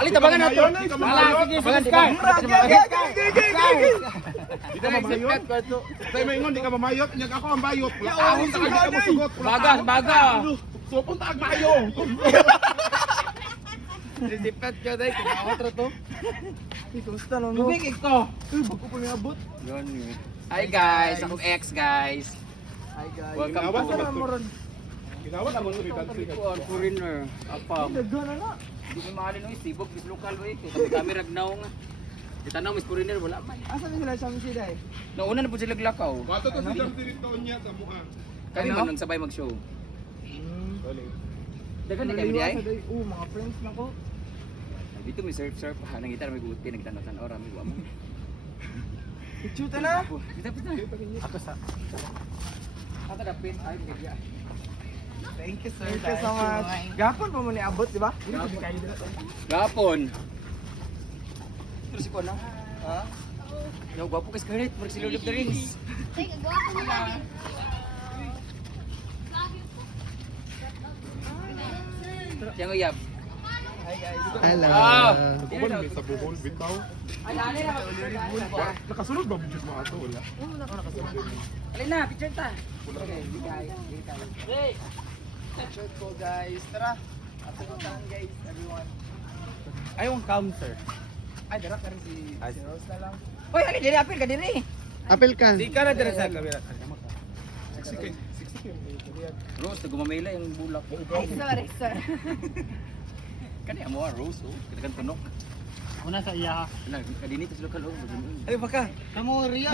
Ali tabangan nato. Ala, sige, Sky. Di ka mamayot. Tayo maingon, di ka mamayot. Nyag ako ang bayot. Ahon sa kanya ka mo sugot. Baga. So, punta ang mayo. Sipet ka dai, kumawat ra to. Gusto no. Lubig ito. Bago pa niabot. Hi guys, akong ex guys. Hi guys. Welcome Ginawa to sa mo ron. Ginawa na mo ron country. foreigner. Apa? Daghan na. Di mo mahalin oy, sibog bis lokal oy. Kami ragnaw nga. Ditanaw mis foreigner wala man. Asa ni sila sa sida eh? Nauna na po sila glakaw. Bato to si Dam Tirito niya sa mukha. Kami man nang sabay mag-show. Dagan ni kami di ay. Mga friends na ko. Dito may surf ha nang gitar may buti nagtanaw-tanaw ra mi wa mo. Ichuta na. Kita. Ako sa. Ata dapit ay bigya. Thank you sir. Thank you so much. Gapon pa mo ni abot, di ba? Gapon. Terus ko na. Ha? Yo gwapo kay Scarlett, murag sila Lord of the Rings. Teka, gwapo mo lang. Yang uyab. Hi guys. Hello. Buwan may sa buhol bitaw. Ay, dali na Nakasunod ba budget mo ato wala? Alin na, picture ta. Hey. Short ko guys. Tara. After ko tahan guys, everyone. Ayong counter. Ay, dara ka rin si Rose na lang. Hoy, ali diri apil ka diri. Apel ka. Di ka na dira sa kamera. 60 Rose, gumamela yung bulak. Ay, sorry, sir. Kani amo Rose, oh. Kadagan tunok. Una sa iya. Kadini to sa lokal oh. Ay, baka. Kamu Rio.